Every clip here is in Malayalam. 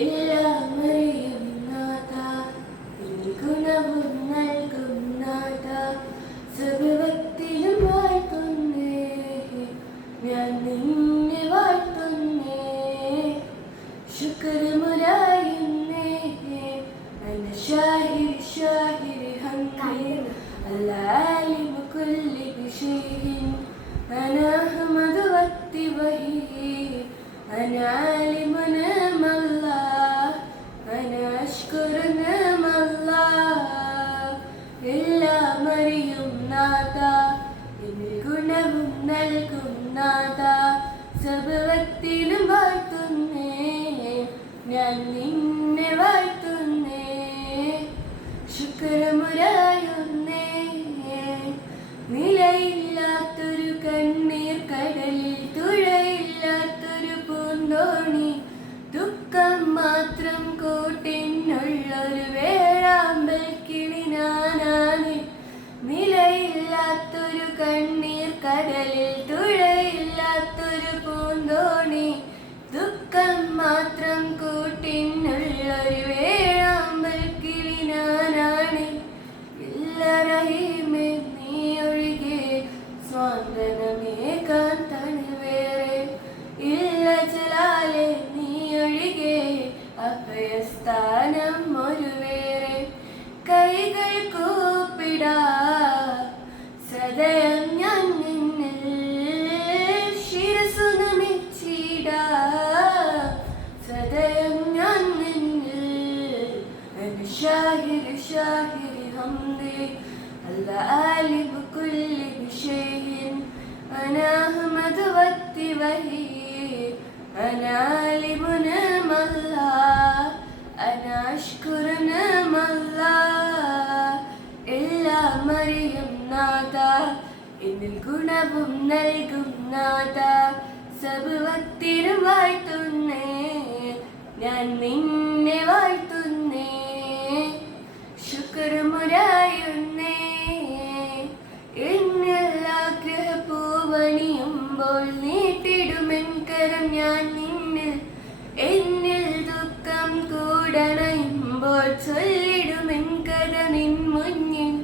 എല്ലാം അറിയും നാഥ, ഇനി ഗുണവും നൽകും നാഥ. സർവ്വത്തിലും വാഴ്ത്തുന്നേ, ഞാൻ നിന്നെ വാഴ്ത്തുന്നേ. ശുക്രമുരായുന്നേ, അന ഷാഹിർ ഷാഹിർ ഹംദി, അൽആലിമു കുല്ലി ബിശൈഇൻ, അന അഹ്മദു വത്തി വഹി, അന ആലിമു നഅമല്ലാഹ്, അന അശ്കുറു നഅമല്ലാഹ്. എല്ലാം അറിയും നാഥ, എന്നിൽ ഗുണവും നൽകും നാഥ. സർവ്വത്തിലും വാഴ്ത്തുന്നേ, ഞാൻ നിന്നെ വാഴ്ത്തുന്നേ. ശുക്രമുരായുന്നേ, നിലയില്ലാത്തൊരു കണ്ണീർ കടലിൽ തുഴയില്ലാത്തൊരു പൂന്തോണി, ദുഃഖം മാത്രം കൂട്ടിനുള്ളൊരു വേഴാമ്പൽ കിളി ഞാനാണ്. നിലയില്ലാത്തൊരു കണ്ണീർ കടലിൽ തുഴയില്ലാത്തൊരു പൂന്തോണി, ദുഃഖം മാത്രം കൂട്ടിനുള്ളൊരു വേഴാമ്പൽ കിളി ഞാനാണ്. ഇല്ല റഹീമേ നീ ഒഴികെ സ്വാന്തനമേകാൻ തണൽ വേറെ, ഇല്ല ജലാലെ നീ ഒഴികെ അഭയസ്ഥാനം ഒരു വേറെ. കൈകൾ കൂപ്പിടാ സദയം ഞാൻ നിന്നിൽ, ശിരസു നമിച്ചിടാ സദയം ഞാൻ നിന്നിൽ. അന ഷാഹിർ ഷാഹിർ ഹംദി, അൽആലിമു കുല്ലി ബിശൈഇൻ, അന അഹ്മദു വത്തി വഹി, അന ആലിമു നഅമല്ലാഹ്, അന അശ്കുറു നഅമല്ലാഹ്. എല്ലാം അറിയും നാഥ, എന്നിൽ ഗുണവും നൽകും നാഥ. സർവ്വത്തിലും വാഴ്ത്തുന്നേ, ഞാൻ നിന്നെ വാഴ്ത്തുന്നേ. ശുക്രമുരായുന്നേ, എന്നിൽ ആഗ്രഹപൂവണിയുമ്പോൾ നീട്ടിടുമെൻ കരം ഞാൻ നിന്നിൽ. എന്നിൽ ദുഃഖം കൂടണയുമ്പോൾ ചൊല്ലിടുമെൻ കഥ നിൻ മുന്നിൽ.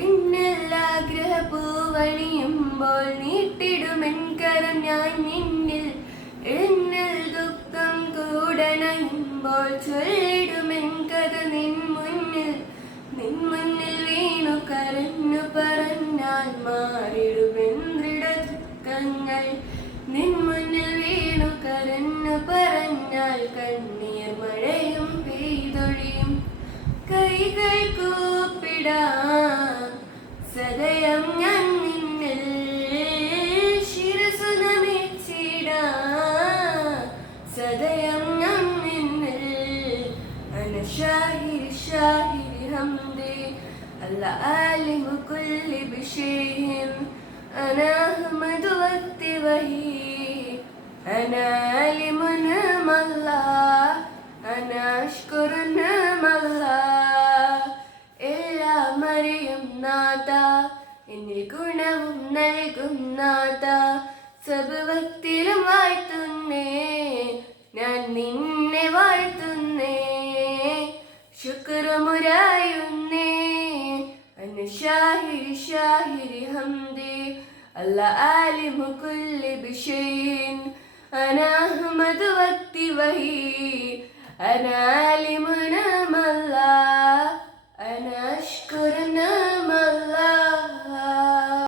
എന്നിൽ ആഗ്രഹപൂവണിയുമ്പോൾ നീട്ടിടുമെൻ കരം ഞാൻ നിന്നിൽ. എന്നിൽ ദുഃഖം കൂടണയുമ്പോൾ ചൊല്ലിടുമെൻ കഥ നിൻ മുന്നിൽ. നിൻ മുന്നിൽ വീണു കരഞ്ഞു പറഞ്ഞാൽ മാറിടുമെൻ ദൃഢദുഃഖങ്ങൾ. നിൻ മുന്നിൽ വീണു കരഞ്ഞു പറഞ്ഞാൽ കണ്ണീർ മഴയും പെയ്തൊഴിയും. കൈകൾ കൂപ്പിടാം സദയം ഞാൻ നിന്നിൽ, ശിരസു നമിച്ചിടാം സദയം ഞാൻ നിന്നിൽ. അന ഷാഹിർ ഷാഹിർ ഹംദി, അൽആലിമു കുല്ലി ബിശൈഇൻ, അന അഹ്മദു വത്തി വഹി, അന ആലിമു നഅമല്ലാഹ്, അന അശ്കുറു നഅമല്ലാഹ്. എല്ലാം അറിയും നാഥ, എന്നിൽ ഗുണവും നൽകും നാഥ. സർവ്വത്തിലും വാഴ്ത്തുന്നേ, ഞാൻ നിന്നെ വാഴ്ത്തുന്നേ. ശുക്രമുരായുന്നേ, അന ഷാഹിർ ഷാഹിർ ഹംദി, അൽആലിമു കുല്ലി ബിശൈഇൻ, അന അഹ്മദു വത്തി വഹി, അന